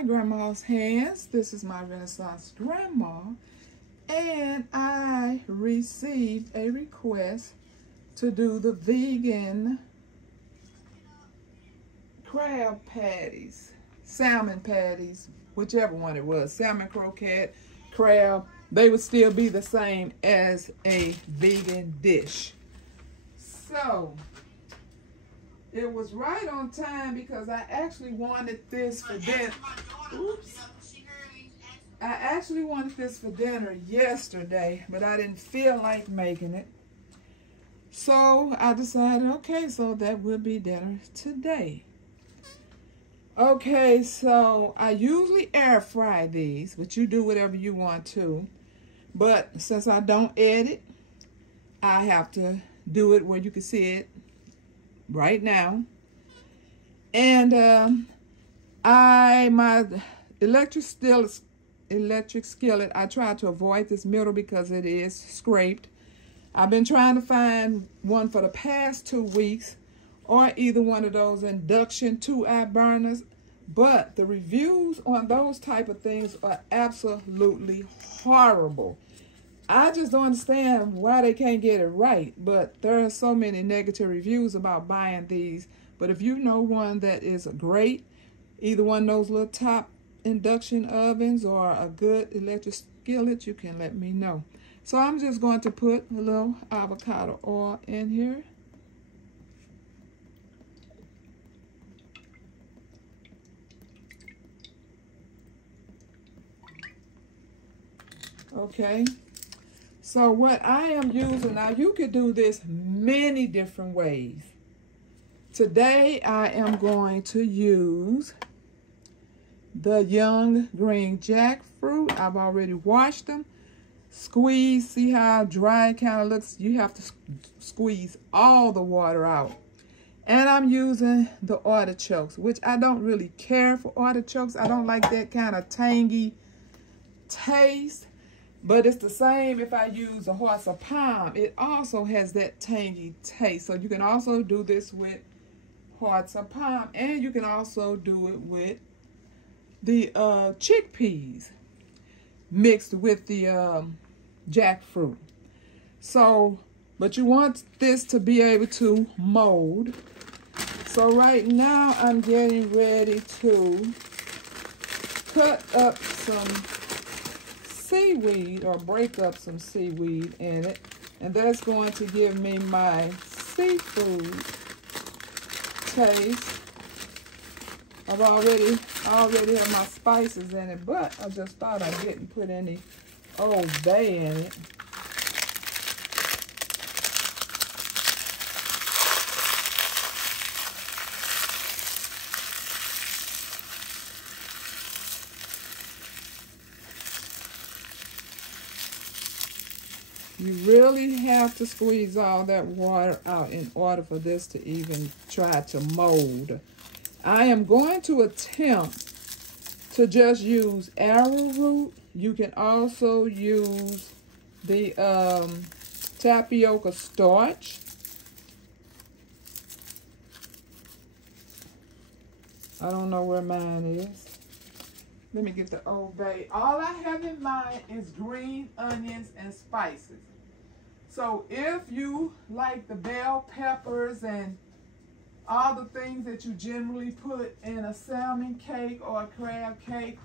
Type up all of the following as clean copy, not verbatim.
my grandma's hands. This is my Renaissance grandma. And I received a request to do the vegan crab patties, salmon patties, whichever one it was, salmon croquette, crab. They would still be the same as a vegan dish. So it was right on time because I actually wanted this for dinner. Oops. I actually wanted this for dinner yesterday, but I didn't feel like making it. So I decided, okay, so that will be dinner today. Okay, so I usually air fry these, but you do whatever you want to. But since I don't edit, I have to do it where you can see it right now. And my electric skillet, I try to avoid this middle because it is scraped. I've been trying to find one for the past 2 weeks, or either one of those induction 2-eye burners, but the reviews on those type of things are absolutely horrible. I just don't understand why they can't get it right, but there are so many negative reviews about buying these. But if you know one that is great, either one of those little top induction ovens or a good electric skillet, you can let me know. So I'm just going to put a little avocado oil in here. Okay, so what I am using, now you could do this many different ways. Today I am going to use the young green jackfruit. I've already washed them. Squeeze, see how dry it kind of looks? You have to squeeze all the water out. And I'm using the artichokes, which I don't really care for artichokes. I don't like that kind of tangy taste. But it's the same if I use a hearts of palm. It also has that tangy taste. So you can also do this with hearts of palm. And you can also do it with the chickpeas mixed with the jackfruit. So, but you want this to be able to mold. So right now I'm getting ready to cut up some seaweed, or break up some seaweed in it, and that's going to give me my seafood taste. I've already have my spices in it, but I just thought I didn't put any Old Bay in it. You really have to squeeze all that water out in order for this to even try to mold. I am going to attempt to just use arrowroot. You can also use the tapioca starch. I don't know where mine is. Let me get the Old Bay. All I have in mind is green onions and spices. So if you like the bell peppers and all the things that you generally put in a salmon cake or a crab cake,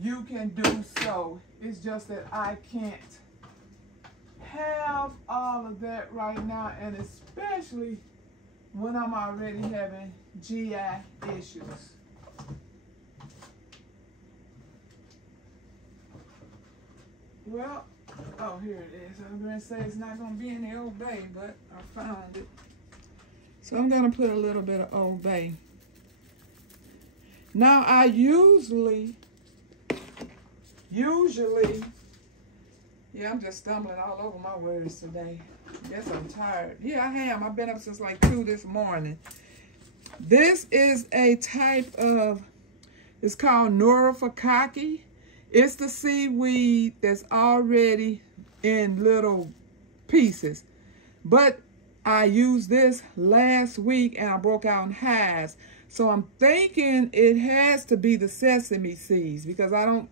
you can do so. It's just that I can't have all of that right now, and especially when I'm already having GI issues. Well, oh, here it is. I was going to say it's not going to be in the Old Bay, but I found it. So I'm going to put a little bit of Old Bay. Now, I usually, yeah, I'm just stumbling all over my words today. Guess I'm tired. Yeah, I am. I've been up since like 2 this morning. This is a type of, it's called Norifakaki. It's the seaweed that's already in little pieces. But I used this last week and I broke out in hives. So I'm thinking it has to be the sesame seeds because I don't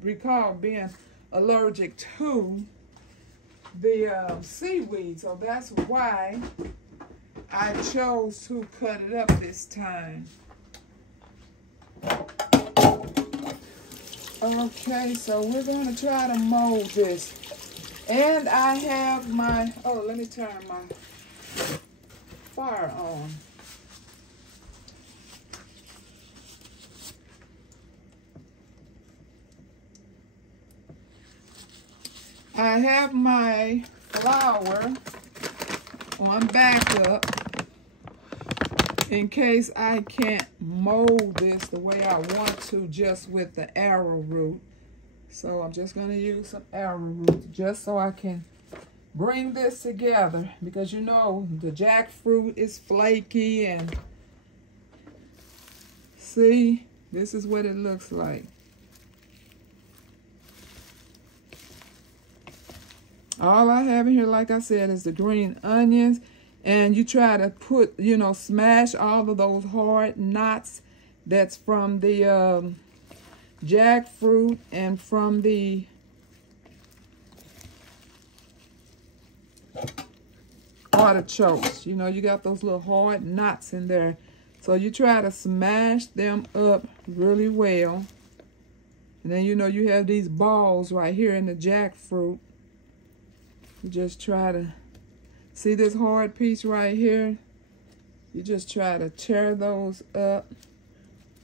recall being allergic to the seaweed. So that's why I chose to cut it up this time. Okay, so we're going to try to mold this. And I have my, oh, let me turn my fire on. I have my flour on backup in case I can't mold this the way I want to just with the arrowroot. So I'm just going to use some arrowroot just so I can bring this together, because you know the jackfruit is flaky, and see, this is what it looks like. All I have in here, like I said, is the green onions. And you try to put, you know, smash all of those hard knots that's from the jackfruit and from the artichokes. You know, you got those little hard knots in there. So you try to smash them up really well. And then, you know, you have these balls right here in the jackfruit. You just try to, see this hard piece right here? You just try to tear those up.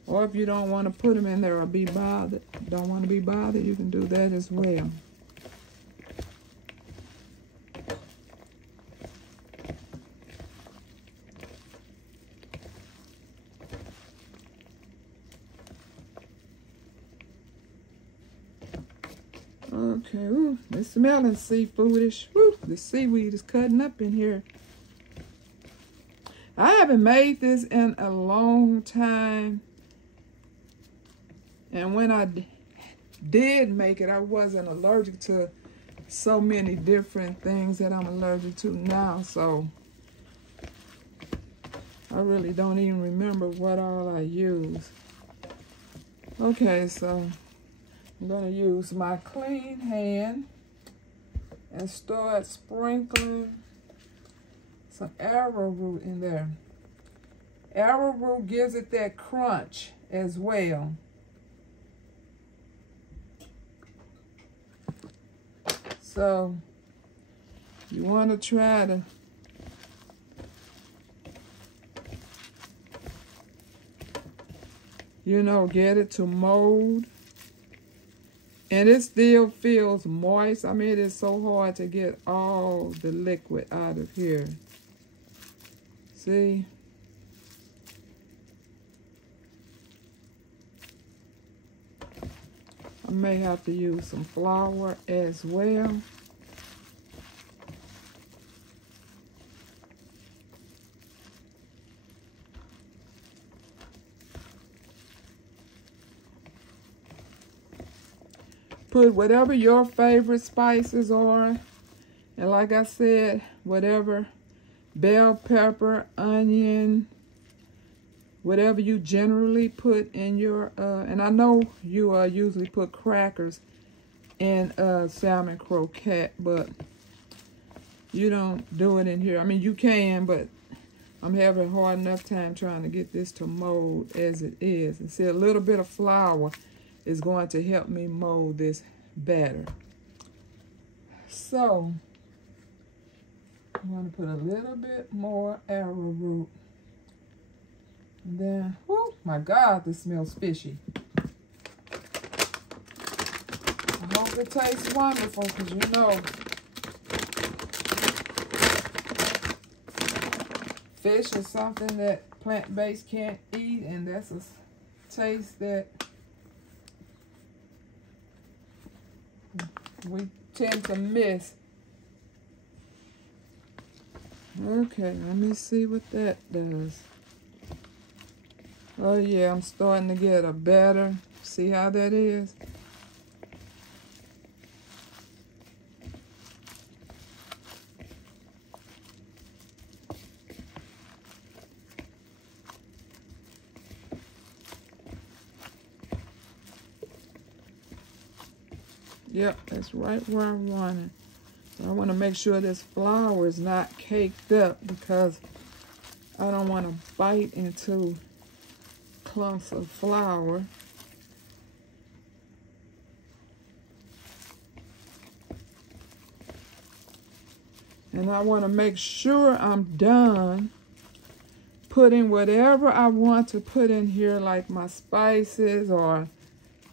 Or if you don't want to put them in there or be bothered, don't want to be bothered, you can do that as well. Okay, ooh, it's smelling seafoodish. Woo, the seaweed is cutting up in here. I haven't made this in a long time. And when I did make it, I wasn't allergic to so many different things that I'm allergic to now. So I really don't even remember what all I use. Okay, so I'm going to use my clean hand and start sprinkling some arrowroot in there. Arrowroot gives it that crunch as well. So you want to try to get it to mold. And it still feels moist. I mean, it is so hard to get all the liquid out of here. See? I may have to use some flour as well. Put whatever your favorite spices are. And like I said, whatever bell pepper, onion, whatever you generally put in your, and I know you usually put crackers in salmon croquette, but you don't do it in here. I mean, you can, but I'm having a hard enough time trying to get this to mold as it is. And see, a little bit of flour is going to help me mold this batter. So I'm going to put a little bit more arrowroot. And then, oh my God, this smells fishy. I hope it tastes wonderful, because you know, fish is something that plant-based can't eat, and that's a taste that we tend to miss. Okay, let me see what that does. Oh yeah, I'm starting to get a batter. See how that is? Yep, that's right where I want it. So I want to make sure this flour is not caked up because I don't want to bite into clumps of flour. And I want to make sure I'm done putting whatever I want to put in here, like my spices or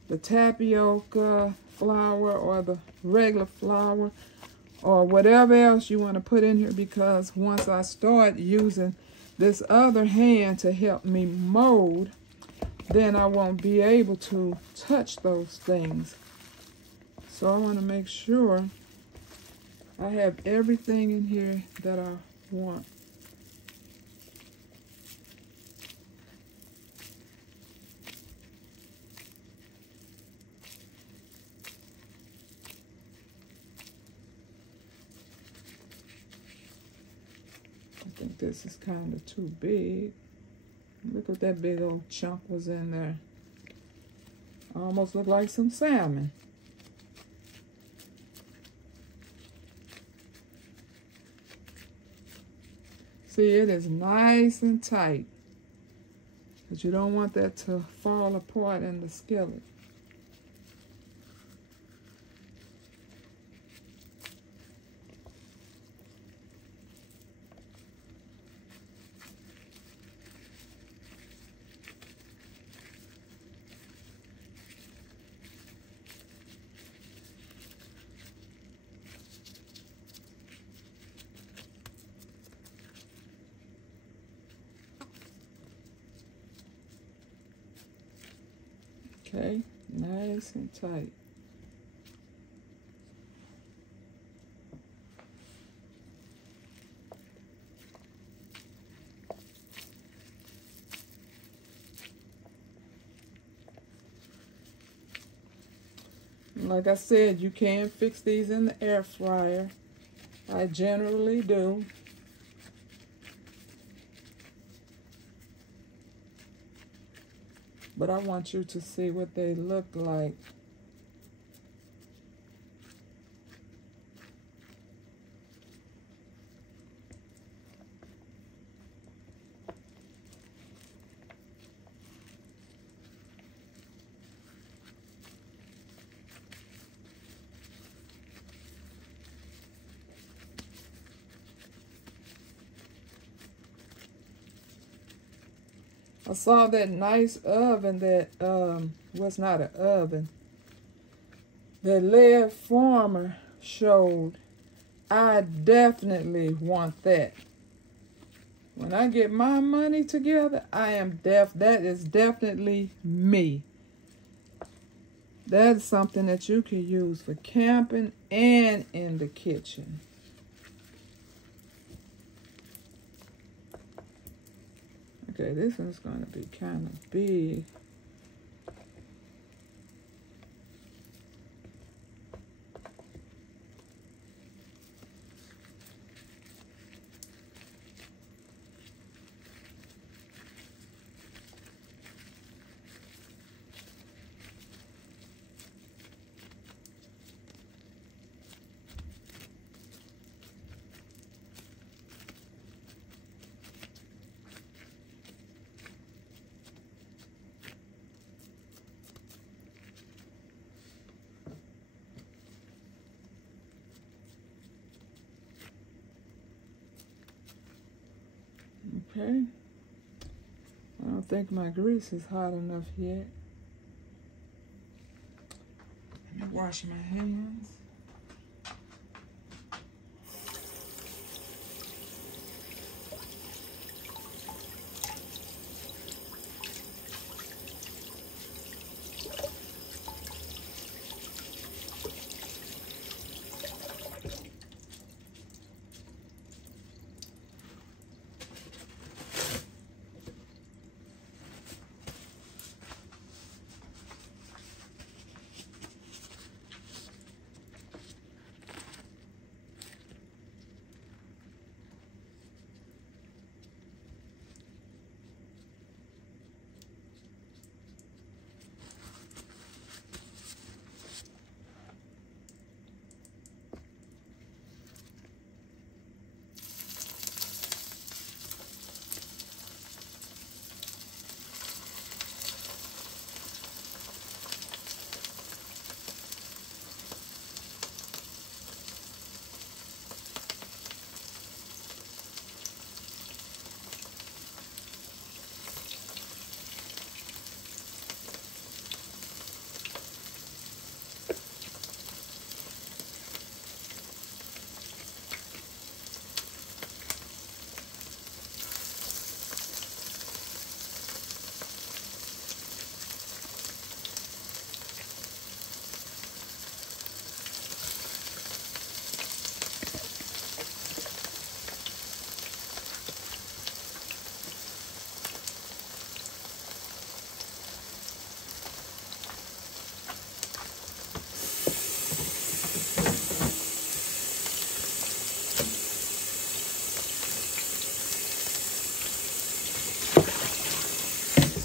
the tapioca flour or the regular flour or whatever else you want to put in here, because once I start using this other hand to help me mold, then I won't be able to touch those things. So I want to make sure I have everything in here that I want. I think this is kind of too big. Look at that big old chunk was in there. Almost look like some salmon. See, it is nice and tight, but you don't want that to fall apart in the skillet. Okay, nice and tight. Like I said, you can fix these in the air fryer. I generally do. But I want you to see what they look like. I saw that nice oven that was not an oven that Lead Farmer showed. I definitely want that. When I get my money together, that is definitely me. That is something that you can use for camping and in the kitchen. Okay, this one's going to be kind of big. Okay, I don't think my grease is hot enough yet. Let me wash my hands.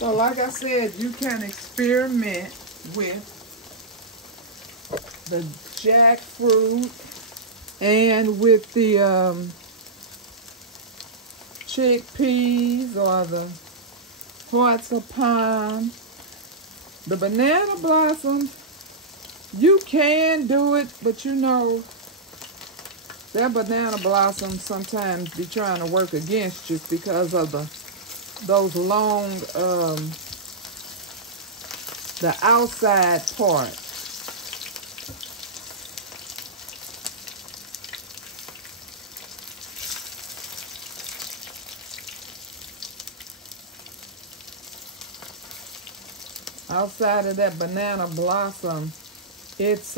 So like I said, you can experiment with the jackfruit and with the chickpeas or the hearts of palm. The banana blossoms, you can do it, but you know, that banana blossom sometimes be trying to work against you because of those long, the outside part. Outside of that banana blossom, it's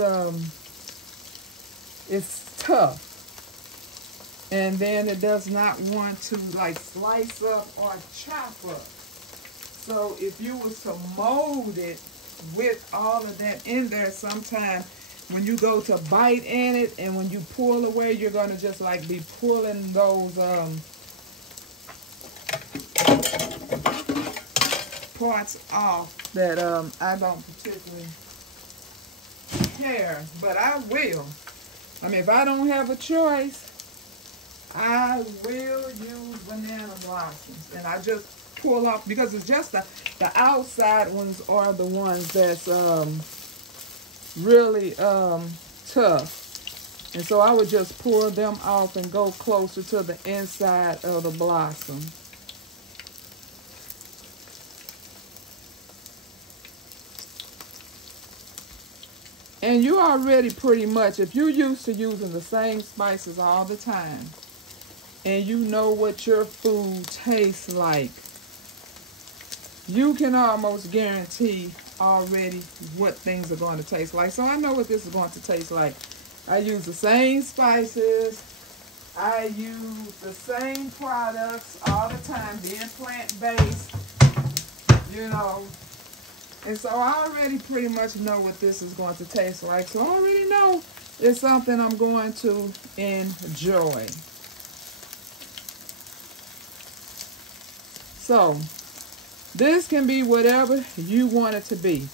tough, and then it does not want to like slice up or chop up. So if you was to mold it with all of that in there, sometime when you go to bite in it and when you pull away, you're gonna just like be pulling those parts off that I don't particularly care, but I will. I mean, if I don't have a choice, I will use banana blossoms, and I just pull off because it's just the outside ones are the ones that's really tough, and so I would just pull them off and go closer to the inside of the blossom. And you already pretty much, if you're used to using the same spices all the time, and you know what your food tastes like, you can almost guarantee already what things are going to taste like. So I know what this is going to taste like. I use the same spices. I use the same products all the time, being plant-based, you know. And so I already pretty much know what this is going to taste like. So I already know it's something I'm going to enjoy. So this can be whatever you want it to be,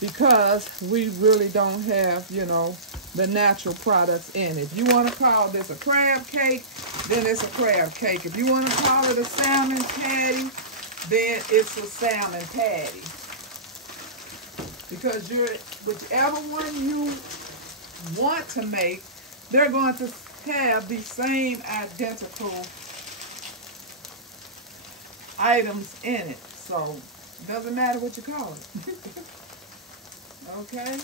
because we really don't have, you know, the natural products in it. If you want to call this a crab cake, then it's a crab cake. If you want to call it a salmon patty, then it's a salmon patty. Because whichever one you want to make, they're going to have the same identical items in it. So it doesn't matter what you call it. Okay?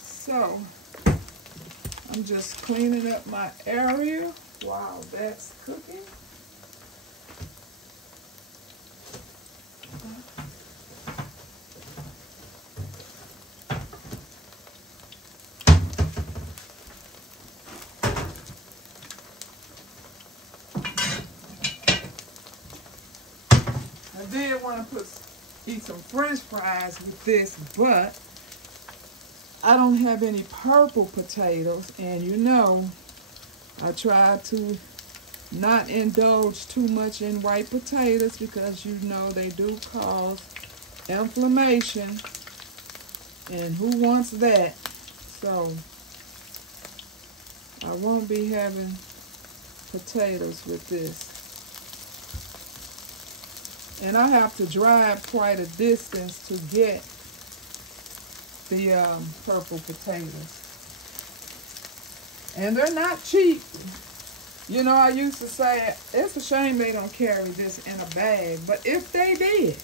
So I'm just cleaning up my area while that's cooking. I did want to eat some French fries with this, but I don't have any purple potatoes, and you know, I try to not indulge too much in white potatoes because you know they do cause inflammation, and who wants that? So I won't be having potatoes with this. And I have to drive quite a distance to get the purple potatoes. And they're not cheap. You know, I used to say, it's a shame they don't carry this in a bag. But if they did,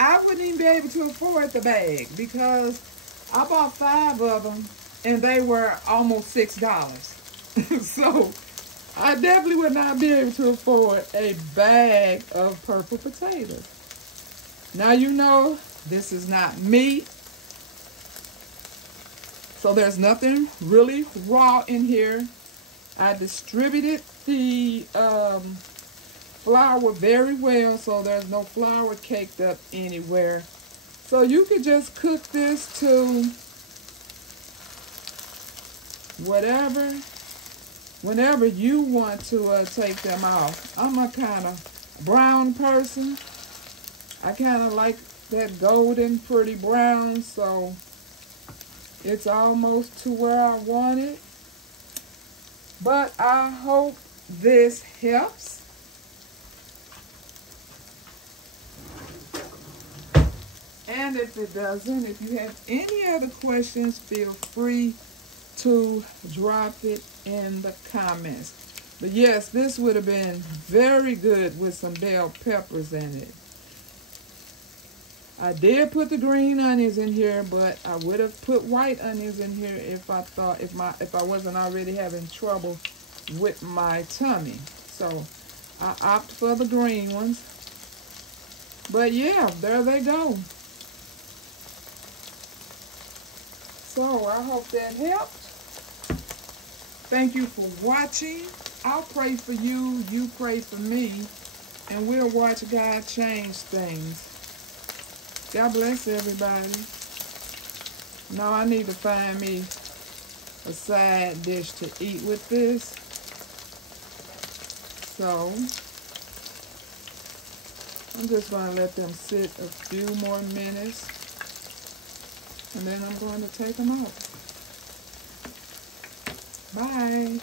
I wouldn't even be able to afford the bag, because I bought 5 of them and they were almost $6. So I definitely would not be able to afford a bag of purple potatoes. Now you know this is not meat, so there's nothing really raw in here. I distributed the flour very well, so there's no flour caked up anywhere. So you could just cook this to whenever you want to take them off. I'm a kind of brown person, I kind of like that golden pretty brown, so it's almost to where I want it. But I hope this helps. And if it doesn't, if you have any other questions, feel free to drop it in the comments. But yes, this would have been very good with some bell peppers in it. I did put the green onions in here, but I would have put white onions in here if I thought if I wasn't already having trouble with my tummy. So I opt for the green ones. But yeah, there they go. So I hope that helped. Thank you for watching. I'll pray for you, you pray for me, and we'll watch God change things. God bless everybody. Now I need to find me a side dish to eat with this. So I'm just going to let them sit a few more minutes, and then I'm going to take them out. Bye.